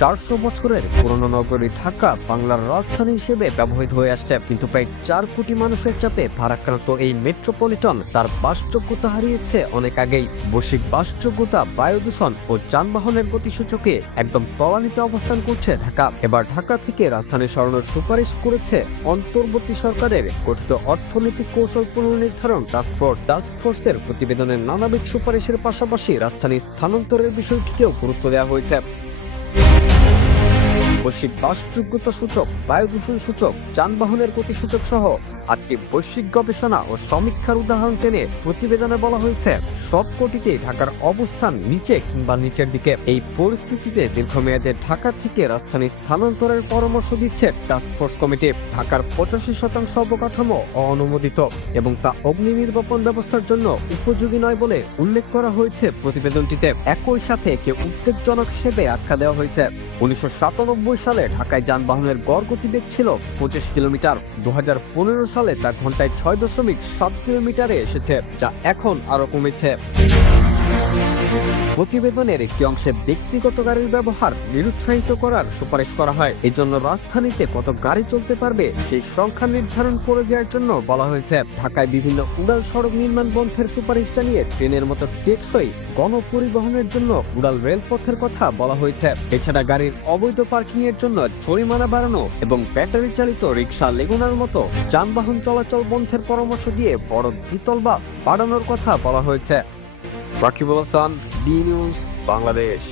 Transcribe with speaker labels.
Speaker 1: চারশো বছরের পুরনো নগরী ঢাকা বাংলার রাজধানী হিসেবে ব্যবহৃত হয়ে আসছে। কিন্তু প্রায় চার কোটি মানুষের চাপে ভারাক্রান্ত এই মেট্রোপলিটন তার বাসযোগ্যতা হারিয়েছে অনেক আগেই। বৈশ্বিক বাসযোগ্যতা বায়ু দূষণ ও যানবাহনের গতিসূচকে একদম তলানিতে অবস্থান করছে ঢাকা। এবার ঢাকা থেকে রাজধানী সরানোর সুপারিশ করেছে অন্তর্বর্তী সরকারের গঠিত অর্থনৈতিক কৌশল পুনর্নির্ধারণ টাস্কফোর্স টাস্কফোর্সের প্রতিবেদনের নানাবিধ সুপারিশের পাশাপাশি রাজধানী স্থানান্তরের বিষয়টিকেও গুরুত্ব দেওয়া হয়েছে। বৈশ্বিক বাসযোগ্যতা সূচক বায়ু দূষণ সূচক যানবাহনের গতি সূচক সহ আটটি বৈশ্বিক গবেষণা ও সমীক্ষার উদাহরণ টেনে প্রতিবেদনে বলা হয়েছে সবকটিতে ঢাকার অবস্থান নিচে কিংবা নিচের দিকে। এই পরিস্থিতিতে দীর্ঘমেয়াদে ঢাকা থেকে রাজধানী স্থানান্তরের পরামর্শ দিচ্ছে টাস্কফোর্স কমিটি ঢাকার পঁচাশি শতাংশ অবকাঠামো অনুমোদিত এবং তা অগ্নি নির্বাপন ব্যবস্থার জন্য উপযোগী নয় বলে উল্লেখ করা হয়েছে প্রতিবেদনটিতে। একই সাথে একে উদ্বেগজনক হিসেবে আখ্যা দেওয়া হয়েছে। উনিশশো সাতানব্বই সালে ঢাকায় যানবাহনের গড় গতিবেগ ছিল পঁচিশ কিলোমিটার। দু সালে তা ঘন্টায় ছয় দশমিক সাত কিলোমিটারে এসেছে যা এখন আরও কমেছে। প্রতিবেদনের একটি অংশে ব্যক্তিগত গাড়ির ব্যবহার নিরুৎসাহিত করার সুপারিশ করা হয়। এজন্য রাজধানীতে কত গাড়ি চলতে পারবে সেই সংখ্যা নির্ধারণ করে দেওয়ার জন্য বলা হয়েছে। ঢাকায় বিভিন্ন উড়াল সড়ক নির্মাণ বন্ধের সুপারিশ জানিয়ে ট্রেনের মতো টেকসই গণপরিবহনের জন্য উড়াল রেলপথের কথা বলা হয়েছে। এছাড়া গাড়ির অবৈধ পার্কিং এর জন্য জরিমানা বাড়ানো এবং ব্যাটারি চালিত রিক্সা লেগুনার মতো যানবাহন চলাচল বন্ধের পরামর্শ দিয়ে বড় দ্বিতল বাস বাড়ানোর কথা বলা হয়েছে। Rakibul Hasan D news Bangladesh.